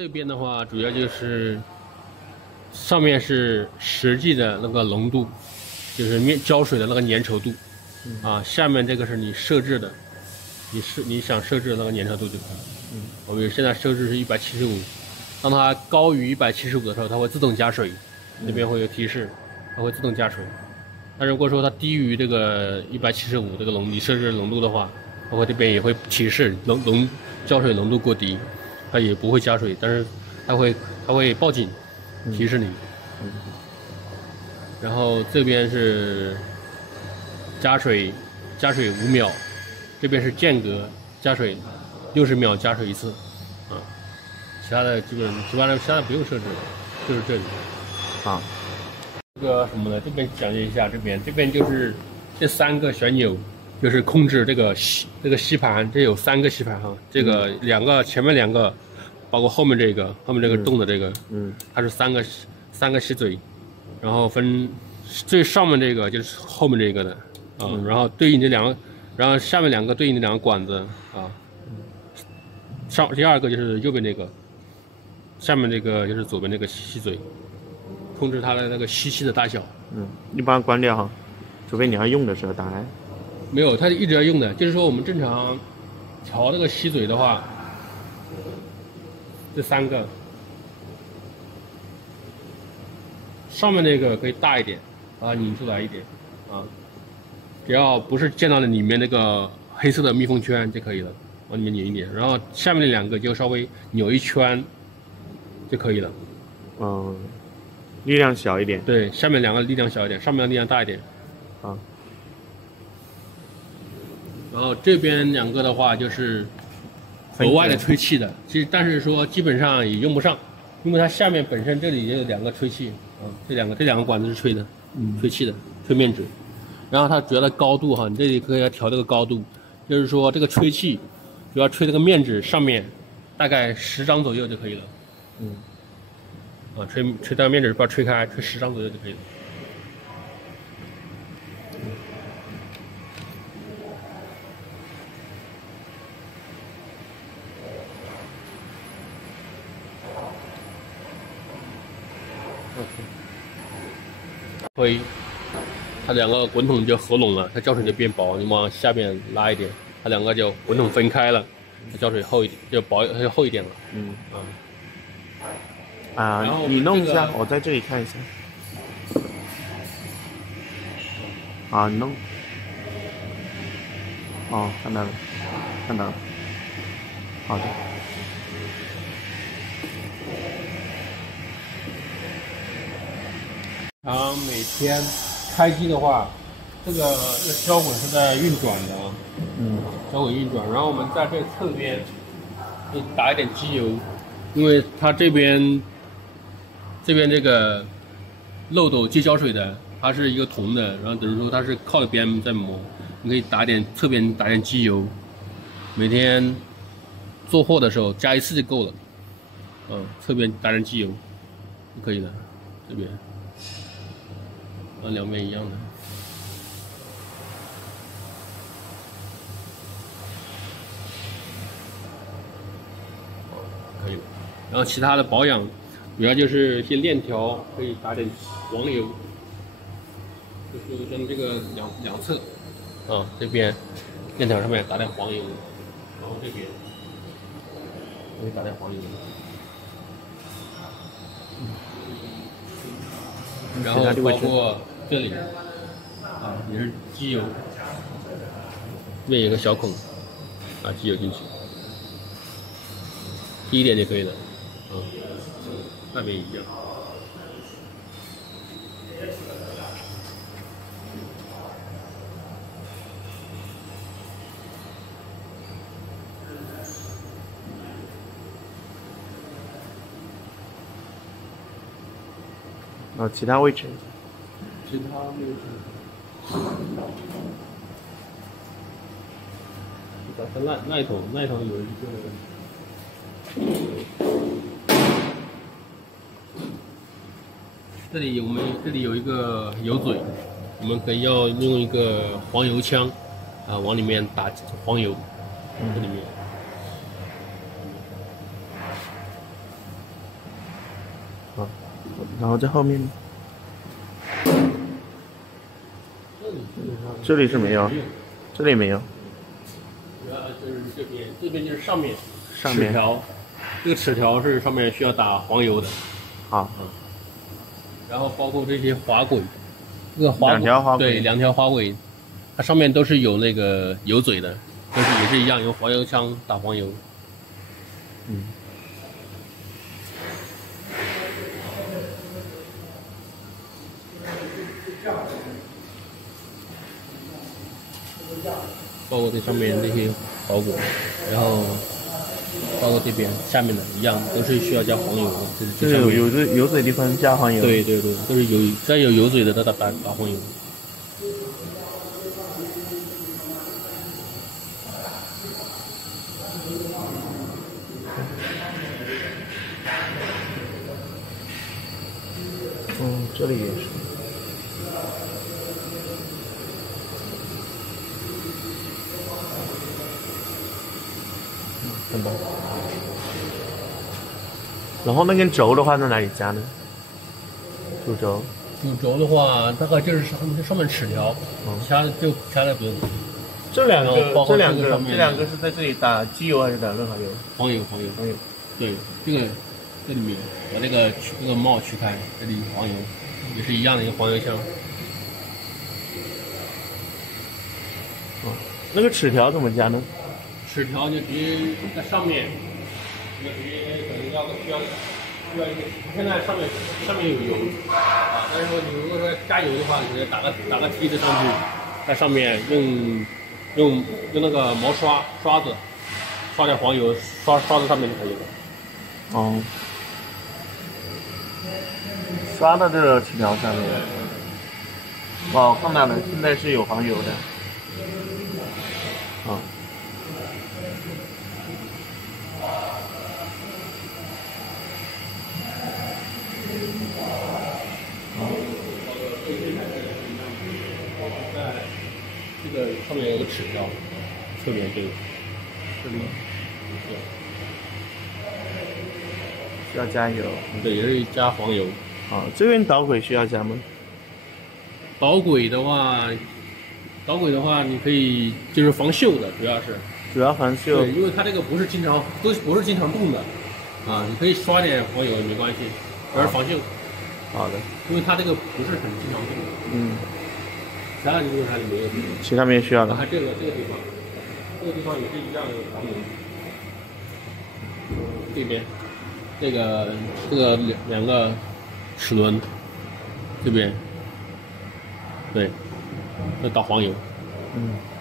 这边的话，主要就是上面是实际的那个浓度，就是胶水的那个粘稠度，啊，下面这个是你设置的，你想设置的那个粘稠度就可以。我们现在设置是175，当它高于175的时候，它会自动加水，这边会有提示，它会自动加水。但如果说它低于这个175这个你设置的浓度的话，它会这边也会提示胶水浓度过低，它也不会加水，但是它会报警提示你。然后这边是加水5秒，这边是间隔加水60秒加水一次，啊，其他的其他的不用设置，就是这里。啊，这个什么呢？这边讲解一下，这边就是这3个旋钮，就是控制这个吸盘，这有3个吸盘哈，这个前面2个，包括后面这个动的这个，它是3个吸嘴，然后分最上面这个就是后面这个的啊，然后对应这2个，然后下面2个对应的2个管子啊，第2个就是右边这个，下面这个就是左边这个吸嘴。控制它的那个吸气的大小。你把它关掉哈，除非你要用的时候打开。没有，它一直要用的。就是说我们正常调这个吸嘴的话，这3个，上面那个可以大一点，把它拧出来一点啊，只要不是见到了里面那个黑色的密封圈就可以了，往里面拧一点。然后下面那2个就稍微扭一圈就可以了。力量小一点。对，下面2个力量小一点，上面的力量大一点。啊。然后这边2个的话就是额外的吹气的，但是说基本上也用不上，因为它下面本身这里也有2个吹气啊，这两个管子是吹的，吹气的，吹面纸。然后它主要的高度哈，你这里可以要调这个高度，就是说这个吹气主要吹这个面纸上面大概10张左右就可以了。吹到面纸把它吹开，吹10张左右就可以了。推，它2个滚筒就合拢了，它胶水就变薄，你往下边拉一点，它2个就滚筒分开了，它胶水厚一点，它就厚一点了。你弄一下，我在这里看一下。你弄。看到了，好的。然后每天开机的话，这个销滚是在运转的，销滚运转。然后我们在这侧边就打一点机油，因为它这边这个漏斗接胶水的，它是一个铜的，然后等于说它是靠着边在磨，你可以侧边打点机油，每天做货的时候加1次就够了，侧边打点机油就可以了，这边，两边一样的。可以了，然后其他的保养。主要就是一些链条可以打点黄油，就是跟这个两侧，这边链条上面打点黄油，然后这边可以打点黄油，然后包括这里，也是机油，这边有个小孔，把机油进去，滴一点就可以了，那边一样。其他位置。那一头有一个。这里有一个油嘴，我们可以用一个黄油枪，往里面打黄油，这里面。好，然后在后面呢，这里是没有，这里没有，主要就是这边，这边就是上面上面齿条，这个齿条是上面需要打黄油的。好，然后包括这些滑轨，这个两条滑轨对，2条滑轨，它上面都是有那个油嘴的，都是也是一样，用黄油枪打黄油。嗯，包括这上面这些滑轨，然后包括这边下面的一样，都是需要加黄油的。就是有油嘴的地方加黄油。对对对，都是有，再有油嘴的都打黄油。这里也是。看到。然后那根轴的话在哪里加呢？主轴。主轴的话，大概就是上面齿条，其他的就其他的不用。这两个这两个是在这里打机油还是打润滑油？黄油。对，这里面把那个帽取开，这里黄油也是一样的一个黄油枪。那个齿条怎么加呢？齿条就直接在上面，就直接可能需要一个，现在上面有油啊，但是说你如果说加油的话，你打个梯子上去，在上面用那个毛刷子刷点黄油，刷在上面就可以了。哦，刷到这个齿条上面。哦，看到了，现在是有黄油的。啊。这个上面有个齿条，侧面这里需要加油。对，也是加黄油。啊，这边导轨需要加吗？导轨的话，你可以就是防锈的，主要防锈。对，因为它这个不是经常动的，啊，你可以刷点黄油没关系，主要是防锈。好的。因为它这个不是很经常动的。其他地方它就没有。其他没需要的。还这个地方也是一样的黄油。这边，这个两个齿轮，这边，对，要打黄油。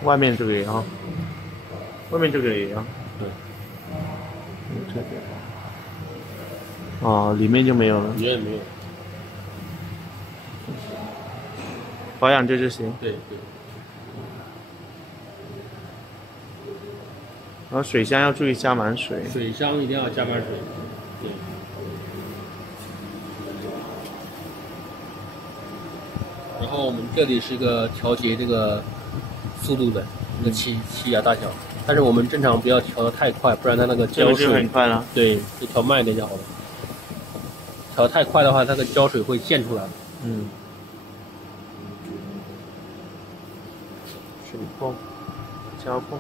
外面这个也要。外面这个也要。对。这个。哦，里面就没有了。里面没有。保养这就行。对。然后水箱要注意加满水。水箱一定要加满水。对。然后我们这里是一个调节这个速度的一个气压大小，但是我们正常不要调得太快，不然它那个胶水很快了。对，就调慢一点就好了。调太快的话，它的胶水会溅出来。水泵、胶泵。